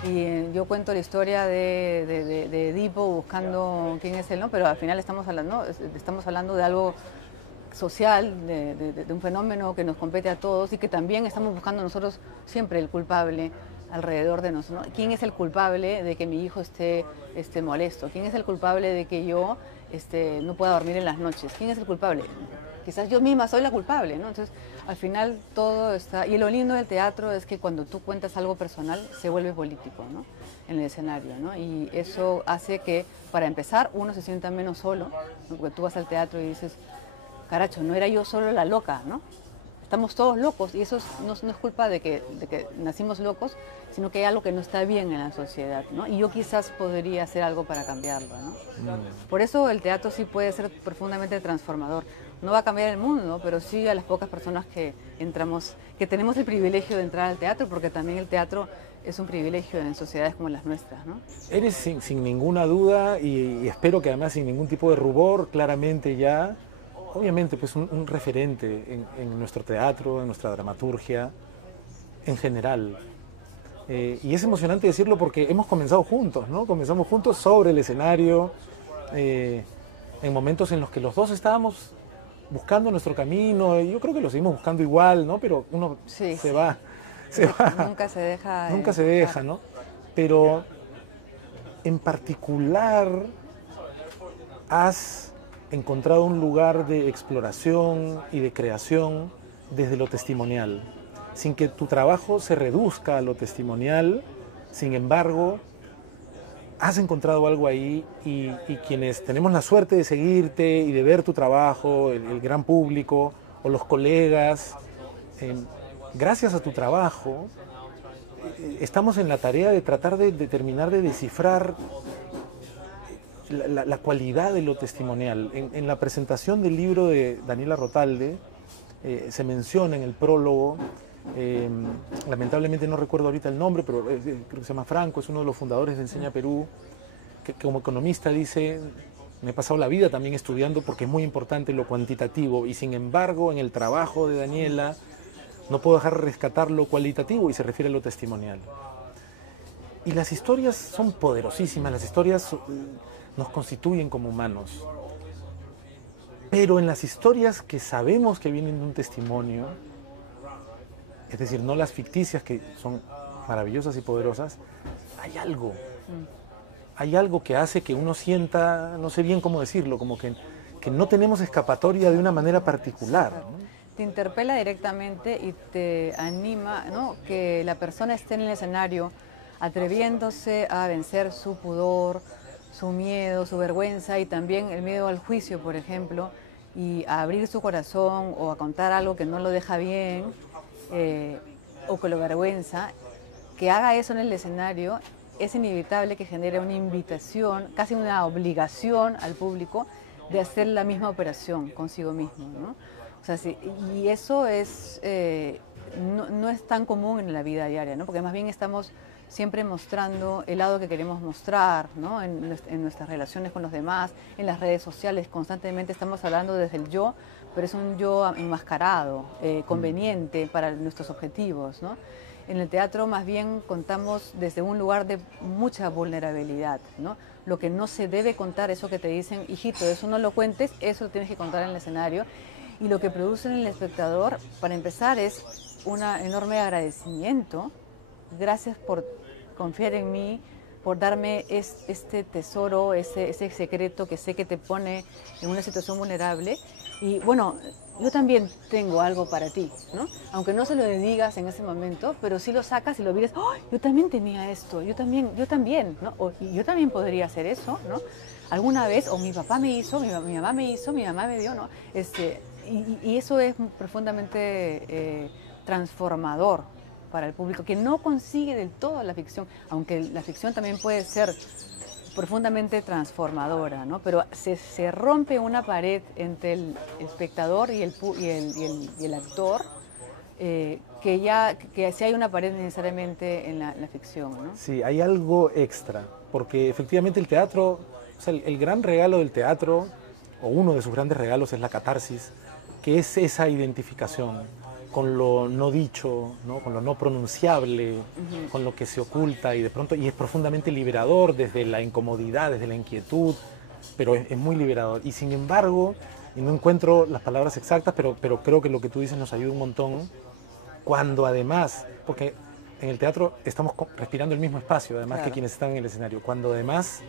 Y yo cuento la historia de Edipo buscando quién es él, ¿no? Pero al final estamos hablando de algo social, de un fenómeno que nos compete a todos y que también estamos buscando nosotros siempre el culpable alrededor de nosotros, ¿no? ¿Quién es el culpable de que mi hijo esté molesto? ¿Quién es el culpable de que yo no pueda dormir en las noches? ¿Quién es el culpable? Quizás yo misma soy la culpable, ¿no? Entonces, al final todo está... Y lo lindo del teatro es que cuando tú cuentas algo personal, se vuelve político, ¿no? En el escenario, ¿no? Y eso hace que, para empezar, uno se sienta menos solo, ¿no? Porque tú vas al teatro y dices, caracho, no era yo solo la loca, ¿no? Estamos todos locos y eso no es culpa de que nacimos locos, sino que hay algo que no está bien en la sociedad, ¿no? Y yo quizás podría hacer algo para cambiarlo, ¿no? Por eso el teatro sí puede ser profundamente transformador. No va a cambiar el mundo, pero sí a las pocas personas que tenemos el privilegio de entrar al teatro, porque también el teatro es un privilegio en sociedades como las nuestras, ¿no? Eres sin ninguna duda y espero que además sin ningún tipo de rubor, claramente ya, obviamente pues un referente en nuestro teatro, en nuestra dramaturgia, en general. Y es emocionante decirlo porque hemos comenzado juntos, ¿no? Comenzamos juntos sobre el escenario, en momentos en los que los dos estábamos buscando nuestro camino, y yo creo que lo seguimos buscando igual, ¿no? Pero uno se va. Nunca se deja. Nunca se deja, ¿no? Pero en particular has encontrado un lugar de exploración y de creación desde lo testimonial, sin que tu trabajo se reduzca a lo testimonial. Sin embargo, has encontrado algo ahí y quienes tenemos la suerte de seguirte y de ver tu trabajo, el gran público o los colegas, gracias a tu trabajo, estamos en la tarea de tratar de terminar de descifrar la cualidad de lo testimonial. En la presentación del libro de Daniela Rotalde se menciona en el prólogo, lamentablemente no recuerdo ahorita el nombre, pero creo que se llama Franco, es uno de los fundadores de Enseña Perú, que como economista dice, me he pasado la vida también estudiando porque es muy importante lo cuantitativo y sin embargo en el trabajo de Daniela no puedo dejar de rescatar lo cualitativo y se refiere a lo testimonial. Y las historias son poderosísimas, las historias nos constituyen como humanos. Pero en las historias que sabemos que vienen de un testimonio, es decir, no las ficticias que son maravillosas y poderosas, hay algo. Hay algo que hace que uno sienta, no sé bien cómo decirlo, como que no tenemos escapatoria de una manera particular, ¿no? Te interpela directamente y te anima, ¿no? Que la persona esté en el escenario atreviéndose a vencer su pudor, su miedo, su vergüenza y también el miedo al juicio, por ejemplo, y a abrir su corazón o a contar algo que no lo deja bien o que lo avergüenza, que haga eso en el escenario, es inevitable que genere una invitación, casi una obligación al público de hacer la misma operación consigo mismo, ¿no? O sea, sí, y eso es, no es tan común en la vida diaria, ¿no? Porque más bien estamos siempre mostrando el lado que queremos mostrar, ¿no? En nuestras relaciones con los demás, en las redes sociales, constantemente estamos hablando desde el yo, pero es un yo enmascarado, conveniente para nuestros objetivos, ¿no? En el teatro más bien contamos desde un lugar de mucha vulnerabilidad, ¿no? Lo que no se debe contar, eso que te dicen, hijito, eso no lo cuentes, eso lo tienes que contar en el escenario. Y lo que produce en el espectador, para empezar, es un enorme agradecimiento. Gracias por confiar en mí, por darme este tesoro, ese secreto que sé que te pone en una situación vulnerable. Y bueno, yo también tengo algo para ti, ¿no? Aunque no se lo digas en ese momento, pero sí lo sacas y lo miras, ¡oh! Yo también tenía esto, yo también, ¿no? Y yo también podría hacer eso, ¿no? alguna vez, o mi papá me hizo, mi mamá me hizo, mi mamá me dio, ¿no? Y eso es profundamente transformador para el público, que no consigue del todo la ficción, aunque la ficción también puede ser profundamente transformadora, ¿no? Pero se rompe una pared entre el espectador y el actor, que sí hay una pared necesariamente en la ficción, ¿no? Sí, hay algo extra, porque efectivamente el teatro, o sea, el gran regalo del teatro, o uno de sus grandes regalos, es la catarsis, que es esa identificación con lo no dicho, ¿no? Con lo no pronunciable, con lo que se oculta y de pronto, y es profundamente liberador desde la incomodidad, desde la inquietud, pero es muy liberador. Y sin embargo, y no encuentro las palabras exactas, pero creo que lo que tú dices nos ayuda un montón, cuando además, porque en el teatro estamos respirando el mismo espacio, además que quienes están en el escenario, cuando además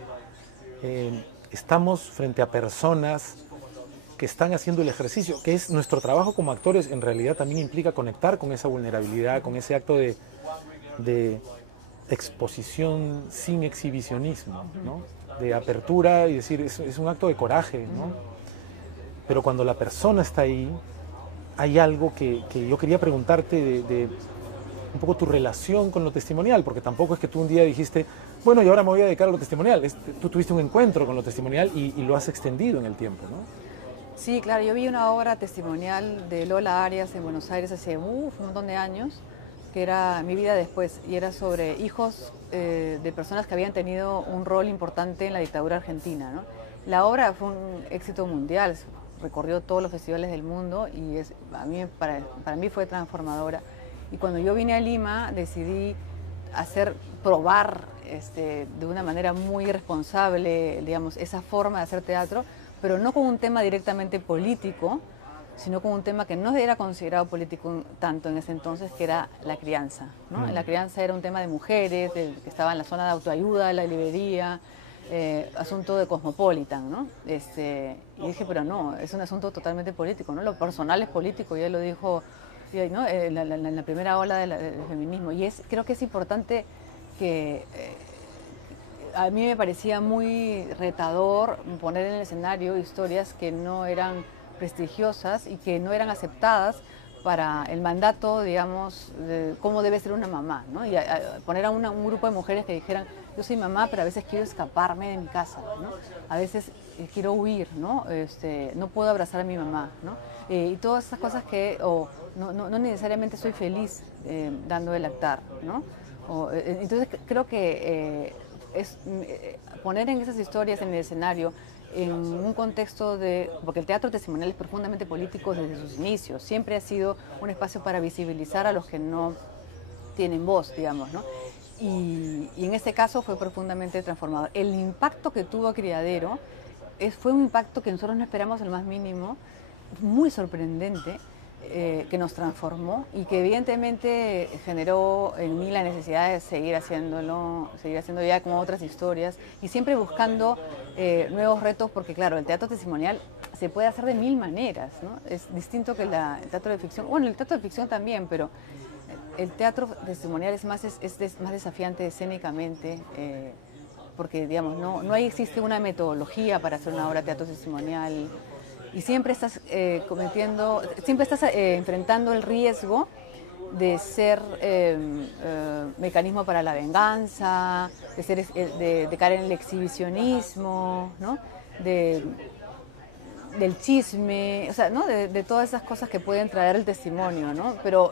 estamos frente a personas que están haciendo el ejercicio, que es nuestro trabajo como actores, en realidad también implica conectar con esa vulnerabilidad, con ese acto de exposición sin exhibicionismo, ¿no? De apertura y decir, es un acto de coraje, ¿no? Pero cuando la persona está ahí, hay algo que yo quería preguntarte de un poco tu relación con lo testimonial, porque tampoco es que tú un día dijiste, bueno, y ahora me voy a dedicar a lo testimonial. Tú tuviste un encuentro con lo testimonial y lo has extendido en el tiempo, ¿no? Sí, claro, yo vi una obra testimonial de Lola Arias en Buenos Aires hace un montón de años, que era Mi vida después, y era sobre hijos de personas que habían tenido un rol importante en la dictadura argentina, ¿no? La obra fue un éxito mundial, recorrió todos los festivales del mundo y para mí fue transformadora. Y cuando yo vine a Lima decidí probar de una manera muy responsable, digamos, esa forma de hacer teatro, pero no con un tema directamente político, sino con un tema que no era considerado político tanto en ese entonces, que era la crianza, ¿no? La crianza era un tema de mujeres, que estaba en la zona de autoayuda, la librería, asunto de Cosmopolitan, ¿no? Y dije, pero no, es un asunto totalmente político, ¿no? Lo personal es político, ya lo dijo, ¿no? En la primera ola del feminismo. Y creo que es importante que... a mí me parecía muy retador poner en el escenario historias que no eran prestigiosas y que no eran aceptadas para el mandato, digamos, de cómo debe ser una mamá, ¿no? Y poner a un grupo de mujeres que dijeran, yo soy mamá, pero a veces quiero escaparme de mi casa, ¿no? A veces quiero huir, ¿no? No puedo abrazar a mi mamá, ¿no? Y todas esas cosas no necesariamente soy feliz dando el lactar, ¿no? Entonces creo que poner en esas historias en el escenario en un contexto porque el teatro testimonial es profundamente político desde sus inicios, siempre ha sido un espacio para visibilizar a los que no tienen voz, digamos, ¿no? Y en este caso fue profundamente transformador. El impacto que tuvo Criadero fue un impacto que nosotros no esperamos el más mínimo, muy sorprendente, que nos transformó y que evidentemente generó en mí la necesidad de seguir haciéndolo ya con otras historias y siempre buscando nuevos retos, porque claro, el teatro testimonial se puede hacer de mil maneras, ¿no? Es distinto que el teatro de ficción, bueno, el teatro de ficción también, pero el teatro testimonial es más desafiante escénicamente, porque digamos, no existe una metodología para hacer una obra de teatro testimonial. Y siempre estás enfrentando el riesgo de ser mecanismo para la venganza, de caer en el exhibicionismo, ¿no? Del chisme, o sea, ¿no? De todas esas cosas que pueden traer el testimonio, ¿no? Pero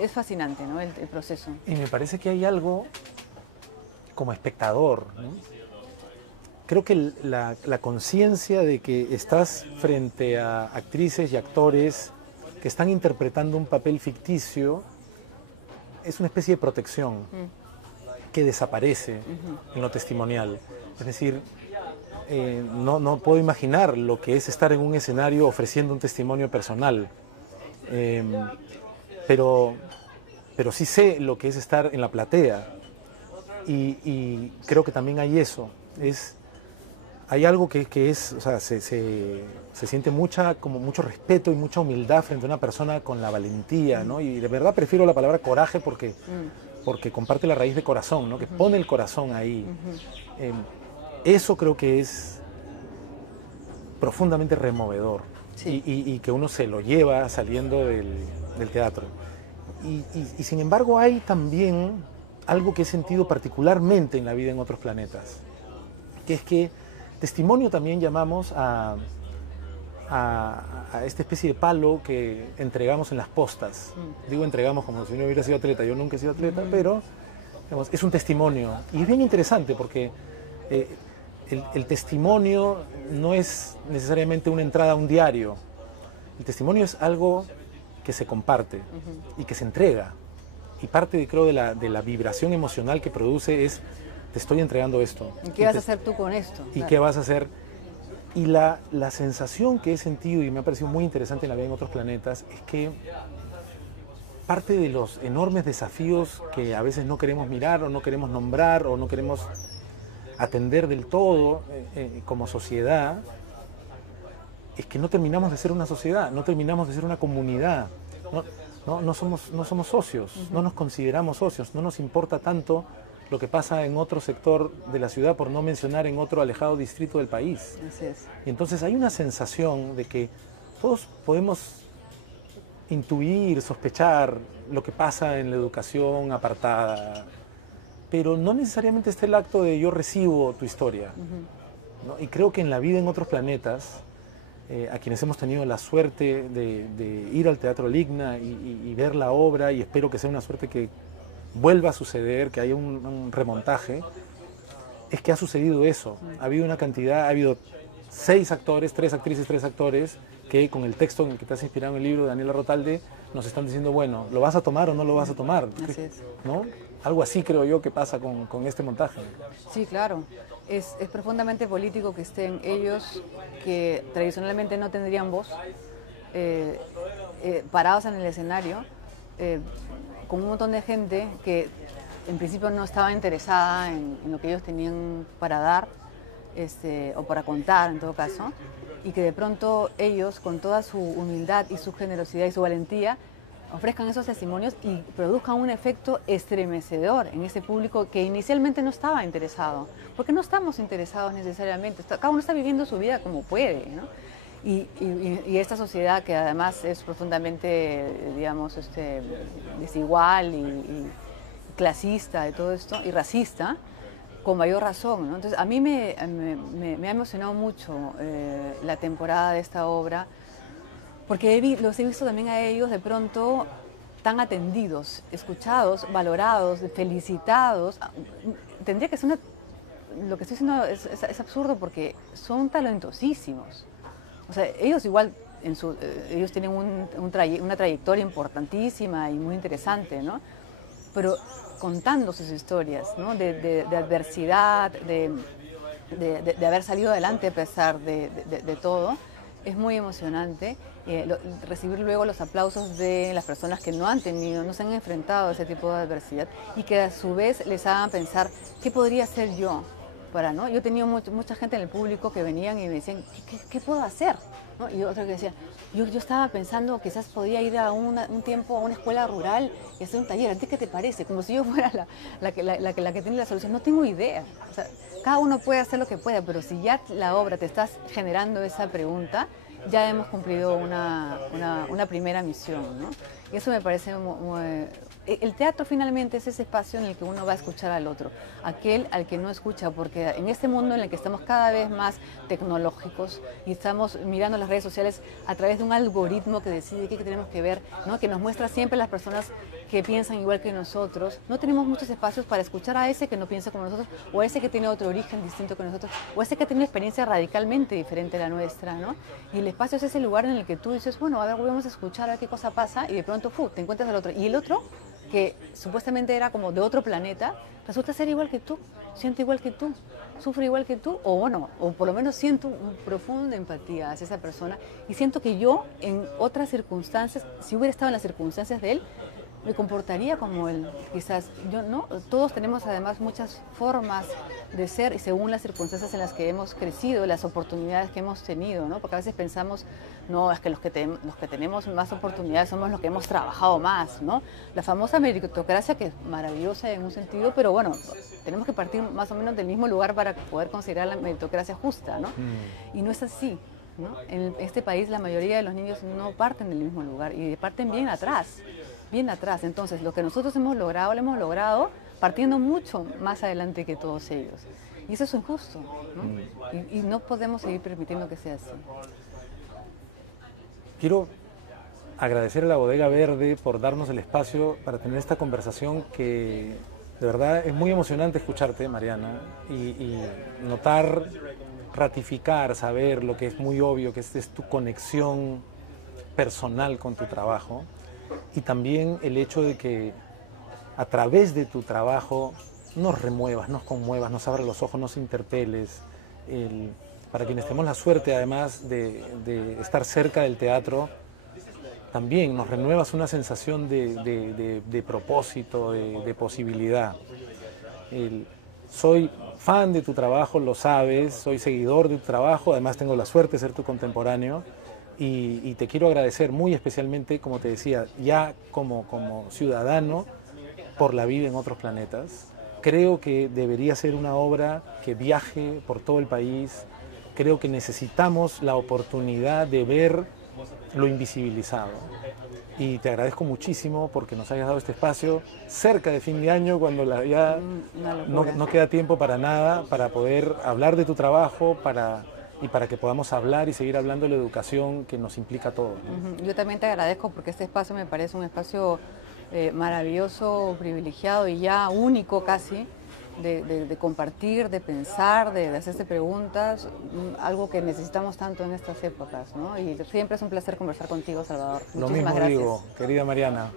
es fascinante, ¿no? El proceso. Y me parece que hay algo como espectador, ¿no? Creo que la conciencia de que estás frente a actrices y actores que están interpretando un papel ficticio es una especie de protección que desaparece en lo testimonial. Es decir, no puedo imaginar lo que es estar en un escenario ofreciendo un testimonio personal, pero sí sé lo que es estar en la platea y creo que también hay eso. Hay algo que es, o sea, se siente como mucho respeto y mucha humildad frente a una persona con la valentía, ¿no? Y de verdad prefiero la palabra coraje porque comparte la raíz de corazón, ¿no? Que pone el corazón ahí. Eso creo que es profundamente removedor, Sí. y que uno se lo lleva saliendo del teatro. Y sin embargo hay también algo que he sentido particularmente en la vida en otros planetas, que es que testimonio también llamamos a esta especie de palo que entregamos en las postas. Digo entregamos como si no hubiera sido atleta, yo nunca he sido atleta, pero digamos, es un testimonio. Y es bien interesante porque el testimonio no es necesariamente una entrada a un diario. El testimonio es algo que se comparte y que se entrega. Y parte, creo, de la vibración emocional que produce es, te estoy entregando esto. ¿Y qué vas a hacer tú con esto? ¿Y qué vas a hacer? Y la sensación que he sentido, y me ha parecido muy interesante en la vida en otros planetas, es que parte de los enormes desafíos que a veces no queremos mirar o no queremos nombrar o no queremos atender del todo como sociedad, es que no terminamos de ser una sociedad, no terminamos de ser una comunidad, no somos socios, no nos consideramos socios, no nos importa tanto lo que pasa en otro sector de la ciudad, por no mencionar en otro alejado distrito del país. Así es. Y entonces hay una sensación de que todos podemos intuir, sospechar lo que pasa en la educación apartada, pero no necesariamente está el acto de yo recibo tu historia. ¿No? Y creo que en la vida en otros planetas, a quienes hemos tenido la suerte de ir al Teatro Ligna y ver la obra, y espero que sea una suerte que vuelva a suceder, que haya un remontaje, es que ha sucedido eso. Ha habido una cantidad, ha habido 6 actores, 3 actrices, 3 actores, que con el texto en el que te has inspirado en el libro de Daniela Rotalde, nos están diciendo, bueno, ¿lo vas a tomar o no lo vas a tomar? Así es. ¿No? Algo así creo yo que pasa con este montaje. Sí, claro. Es profundamente político que estén ellos, que tradicionalmente no tendrían voz, parados en el escenario, con un montón de gente que en principio no estaba interesada en lo que ellos tenían para dar, o para contar en todo caso, y que de pronto ellos, con toda su humildad y su generosidad y su valentía, ofrezcan esos testimonios y produzcan un efecto estremecedor en ese público que inicialmente no estaba interesado, porque no estamos interesados necesariamente, cada uno está viviendo su vida como puede, ¿no? Y esta sociedad que además es profundamente, digamos, desigual y clasista de todo esto, y racista, con mayor razón, ¿no? Entonces a mí me ha emocionado mucho la temporada de esta obra, porque los he visto también a ellos de pronto tan atendidos, escuchados, valorados, felicitados. Tendría que ser lo que estoy diciendo es absurdo porque son talentosísimos. O sea, ellos igual, ellos tienen una trayectoria importantísima y muy interesante, ¿no? Pero contando sus historias, ¿no? de adversidad, de haber salido adelante a pesar de todo, es muy emocionante. Recibir luego los aplausos de las personas que no se han enfrentado a ese tipo de adversidad y que a su vez les hagan pensar, ¿qué podría hacer yo? ¿No? Yo he tenido mucha gente en el público que venían y me decían, ¿qué puedo hacer? ¿No? Y otros que decían, yo estaba pensando quizás podía ir a un tiempo a una escuela rural y hacer un taller, ¿a ti qué te parece? Como si yo fuera la que tiene la solución. No tengo idea. O sea, cada uno puede hacer lo que pueda, pero si ya la obra te estás generando esa pregunta, ya hemos cumplido una primera misión, ¿no? Y eso me parece el teatro finalmente es ese espacio en el que uno va a escuchar al otro, aquel al que no escucha, porque en este mundo en el que estamos cada vez más tecnológicos y estamos mirando las redes sociales a través de un algoritmo que decide qué tenemos que ver, ¿no? Que nos muestra siempre las personas que piensan igual que nosotros, no tenemos muchos espacios para escuchar a ese que no piensa como nosotros, o a ese que tiene otro origen distinto que nosotros, o a ese que tiene una experiencia radicalmente diferente a la nuestra, ¿no? Y el espacio es ese lugar en el que tú dices, bueno, a ver, vamos a escuchar a ver qué cosa pasa, y de pronto, te encuentras al otro. Y el otro, que supuestamente era como de otro planeta, resulta ser igual que tú, siente igual que tú, sufre igual que tú, o bueno, o por lo menos siento una profunda empatía hacia esa persona, y siento que yo en otras circunstancias, si hubiera estado en las circunstancias de él, me comportaría como él, quizás. Yo no, todos tenemos además muchas formas de ser y según las circunstancias en las que hemos crecido, las oportunidades que hemos tenido, ¿no? Porque a veces pensamos, no, es que los que tenemos más oportunidades somos los que hemos trabajado más, ¿no? La famosa meritocracia, que es maravillosa en un sentido, pero bueno, tenemos que partir más o menos del mismo lugar para poder considerar la meritocracia justa, ¿no? Y no es así. ¿no? En este país la mayoría de los niños no parten del mismo lugar y parten bien atrás, bien atrás. Entonces, lo que nosotros hemos logrado, lo hemos logrado partiendo mucho más adelante que todos ellos. Y eso es injusto, ¿no? Y no podemos seguir permitiendo que sea así. Quiero agradecer a la Bodega Verde por darnos el espacio para tener esta conversación que de verdad es muy emocionante escucharte, Mariana, y notar, ratificar, saber lo que es muy obvio, que es tu conexión personal con tu trabajo, y también el hecho de que a través de tu trabajo nos remuevas, nos conmuevas, nos abras los ojos, nos interpeles. Para quienes tenemos la suerte, además de estar cerca del teatro, también nos renuevas una sensación de propósito, de posibilidad. Soy fan de tu trabajo, lo sabes, soy seguidor de tu trabajo, además tengo la suerte de ser tu contemporáneo y te quiero agradecer muy especialmente, como te decía, ya como ciudadano por la vida en otros planetas. Creo que debería ser una obra que viaje por todo el país. Creo que necesitamos la oportunidad de ver lo invisibilizado. Y te agradezco muchísimo porque nos hayas dado este espacio cerca de fin de año, cuando ya no queda tiempo para nada, para poder hablar de tu trabajo y para que podamos hablar y seguir hablando de la educación que nos implica a todos, ¿no? Yo también te agradezco porque este espacio me parece un espacio maravilloso, privilegiado y ya único casi, de compartir, de pensar, de hacerse preguntas, algo que necesitamos tanto en estas épocas, ¿no? Y siempre es un placer conversar contigo, Salvador. Lo Muchísimas mismo gracias. digo, querida Mariana.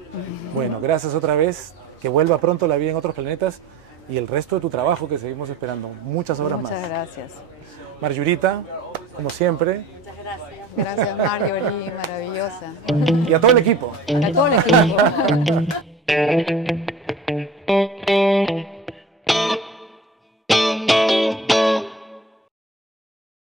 Bueno, gracias otra vez, que vuelva pronto la vida en otros planetas y el resto de tu trabajo que seguimos esperando, muchas obras más. Muchas gracias. Marjorita, como siempre. Muchas gracias. Gracias, Marjorie, maravillosa. Y a todo el equipo. A todo el equipo.